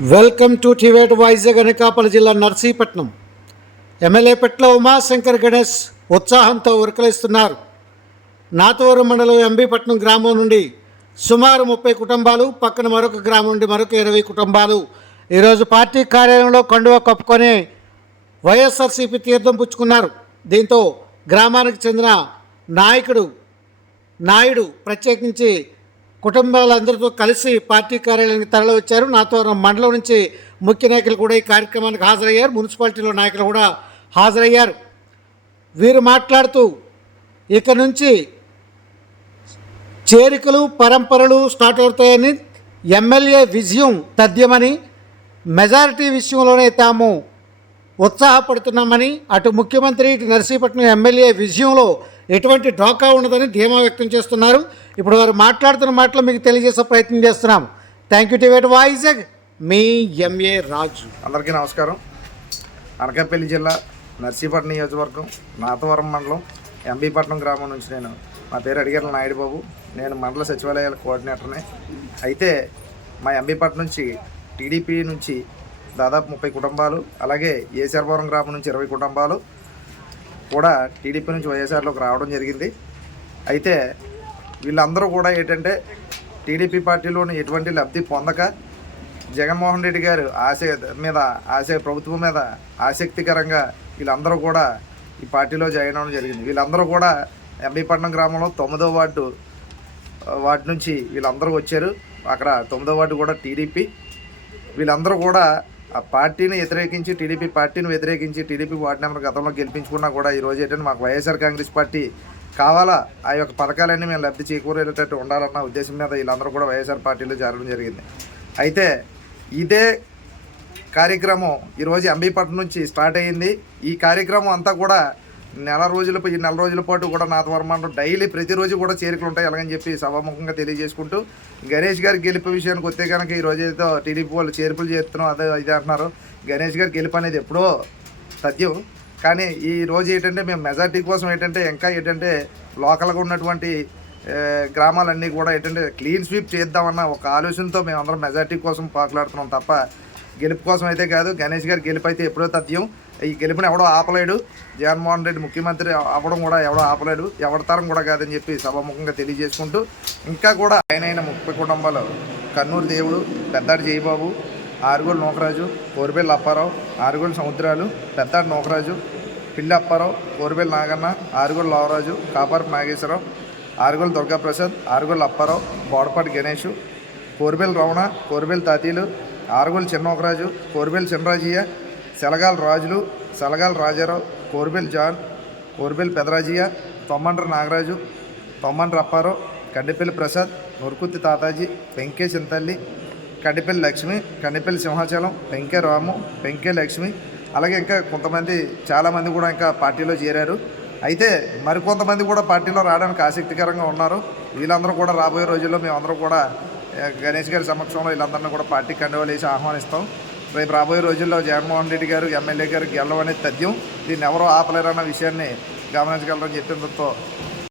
Welcome to టివేట్ వైజాగ్ అనకాపల్లి జిల్లా Narsipatnam. MLA Petla Umashankar Ganesh ఉత్సాహంతో ఉరకలిస్తున్నారు. నాతవరం మండలం ఎంబీపట్నం గ్రామం నుండి సుమారు ముప్పై కుటుంబాలు పక్కన మరొక గ్రామం నుండి మరొక ఇరవై కుటుంబాలు. ఈరోజు పార్టీ కార్యాలయంలో కండువ కప్పుకొని వైఎస్ఆర్సీపీ తీర్థం పుచ్చుకున్నారు. దీంతో గ్రామానికి చెందిన నాయకుడు నాయుడు ప్రత్యేకించి కుటుంబాలందరితో కలిసి పార్టీ కార్యాలయానికి తరలివచ్చారు నాతో మండలం నుంచి ముఖ్య నాయకులు కూడా ఈ కార్యక్రమానికి హాజరయ్యారు. మున్సిపాలిటీలో నాయకులు కూడా హాజరయ్యారు. వీరు మాట్లాడుతూ ఇక నుంచి చేరికలు పరంపరలు స్టార్ట్ అవుతాయని ఎమ్మెల్యే విజయం తథ్యమని మెజారిటీ విషయంలోనే తాము ఉత్సాహపడుతున్నామని అటు ముఖ్యమంత్రి ఇటు నర్సీపట్నం ఎమ్మెల్యే విజయంలో ఎటువంటి ఢోకా ఉండదని ధీమా వ్యక్తం చేస్తున్నారు. ఇప్పుడు వారు మాట్లాడుతున్న మాటలు మీకు తెలియజేసే ప్రయత్నం చేస్తున్నాం థ్యాంక్ యూ టివేట్ వైజాగ్ మీ ఎంఏ రాజు. అందరికీ నమస్కారం. అనకాపల్లి జిల్లా నర్సీపట్నం నియోజకవర్గం నాతవరం మండలం ఎంబీపట్నం గ్రామం నుంచి నేను నా పేరు అడిగారు నాయుడు బాబు నేను మండల సచివాలయాల కోఆర్డినేటర్ని. అయితే మా ఎంబీపట్నం నుంచి టీడీపీ నుంచి దాదాపు ముప్పై కుటుంబాలు అలాగే ఏసారపురం గ్రామం నుంచి ఇరవై కుటుంబాలు కూడా టీడీపీ నుంచి వైఎస్ఆర్లోకి రావడం జరిగింది. అయితే వీళ్ళందరూ కూడా ఏంటంటే టీడీపీ పార్టీలోని ఎటువంటి లబ్ధి పొందక జగన్మోహన్ రెడ్డి గారు ఆశ మీద ఆశ ప్రభుత్వం మీద ఆసక్తికరంగా వీళ్ళందరూ కూడా ఈ పార్టీలో జాయిన్ అవ్వడం జరిగింది. వీళ్ళందరూ కూడా ఎంబీపట్నం గ్రామంలో తొమ్మిదో వార్డు వార్డు నుంచి వీళ్ళందరూ వచ్చారు. అక్కడ తొమ్మిదో వార్డు కూడా టీడీపీ. వీళ్ళందరూ కూడా ఆ పార్టీని వ్యతిరేకించి టీడీపీ పార్టీని వ్యతిరేకించి టీడీపీ వార్డు నెంబర్ గతంలో గెలిపించుకున్నా కూడా ఈరోజు ఏంటంటే మాకు వైఎస్ఆర్ కాంగ్రెస్ పార్టీ కావాలా? ఆ యొక్క పథకాలన్నీ మేము లబ్ధి చేకూరేటట్టు ఉండాలన్న ఉద్దేశం మీద వీళ్ళందరూ కూడా వైఎస్ఆర్ పార్టీలో చేరడం జరిగింది. అయితే ఇదే కార్యక్రమం ఈరోజు అంబీపట్నం నుంచి స్టార్ట్ అయ్యింది. ఈ కార్యక్రమం అంతా కూడా నెల రోజుల ఈ నెల రోజుల పాటు కూడా నాతవరమంలో డైలీ ప్రతిరోజు కూడా చేరికలు ఉంటాయి అలాగని చెప్పి సభాముఖంగా తెలియజేసుకుంటూ గణేష్ గారి గెలుపు విషయానికి వస్తే కనుక ఈ రోజు ఏదో టీడీపీ వాళ్ళు చేర్పులు చేస్తున్నాం అదే ఇదే అంటున్నారు. గణేష్ గారి గెలుపు అనేది ఎప్పుడో సత్యం. కానీ ఈ రోజు ఏంటంటే మేము మెజార్టీ కోసం ఏంటంటే ఇంకా ఏంటంటే లోకల్గా ఉన్నటువంటి గ్రామాలన్నీ కూడా ఏంటంటే క్లీన్ స్వీప్ చేద్దామన్న ఒక ఆలోచనతో మేము అందరం మెజార్టీ కోసం పాకులాడుతున్నాం తప్ప గెలుపు కోసం అయితే కాదు గణేష్ గారి గెలుపు అయితే ఎప్పుడో తథ్యం. ఈ గెలుపుని ఎవడో ఆపలేడు. జగన్మోహన్ రెడ్డి ముఖ్యమంత్రి అవ్వడం కూడా ఎవడో ఆపలేడు. ఎవరి తరం కూడా కాదని చెప్పి సభాముఖంగా తెలియజేసుకుంటూ ఇంకా కూడా ఆయన అయిన ముప్పై కుటుంబాలు. కన్నూరు దేవుడు పెద్దాడి జయబాబు ఆరుగోలు నోకరాజు కోరిబెల్లి అప్పారావు ఆరుగోలు సముద్రాలు పెద్దాడి నోకరాజు పిల్లి అప్పారావు కోరిబెల్లి నాగన్న ఆరుగోలు లావరాజు కాపారపు నాగేశ్వరరావు ఆరుగోలు దుర్గాప్రసాద్ ఆరుగోలు అప్పారావు బోడపాటి గణేష్ కోరిబెల్లి రమణ కోరిబెల్లి తాతీలు ఆరుగురు చిన్నోకరాజు కోరిబెల్ చిన్నరాజయ్య సెలగాల రాజులు సెలగాల రాజారావు కోరిబెల్ జాన్ కోరిబెల్ పెదరాజయ్య తొమ్మండ్ర నాగరాజు తొమ్మండ్ర అప్పారావు కండిపల్లి ప్రసాద్ నురుకుత్తి తాతాజీ వెంకే చింతల్లి కండిపల్లి లక్ష్మి కండిపల్లి సింహాచలం వెంకే రాము వెంకే లక్ష్మి అలాగే ఇంకా కొంతమంది చాలామంది కూడా ఇంకా పార్టీలో చేరారు. అయితే మరికొంతమంది కూడా పార్టీలో రావడానికి ఆసక్తికరంగా ఉన్నారు. వీళ్ళందరూ కూడా రాబోయే రోజుల్లో మేమందరం కూడా గణేష్ గారి సమక్షంలో వీళ్ళందరినీ కూడా పార్టీ కండువలు వేసి ఆహ్వానిస్తాం. రేపు రాబోయే రోజుల్లో జగన్మోహన్ రెడ్డి గారు ఎమ్మెల్యే గారు గెలవనే తథ్యం దీన్ని ఎవరో ఆపలేరన్న విషయాన్ని గమనించగలరని చెప్పడంతో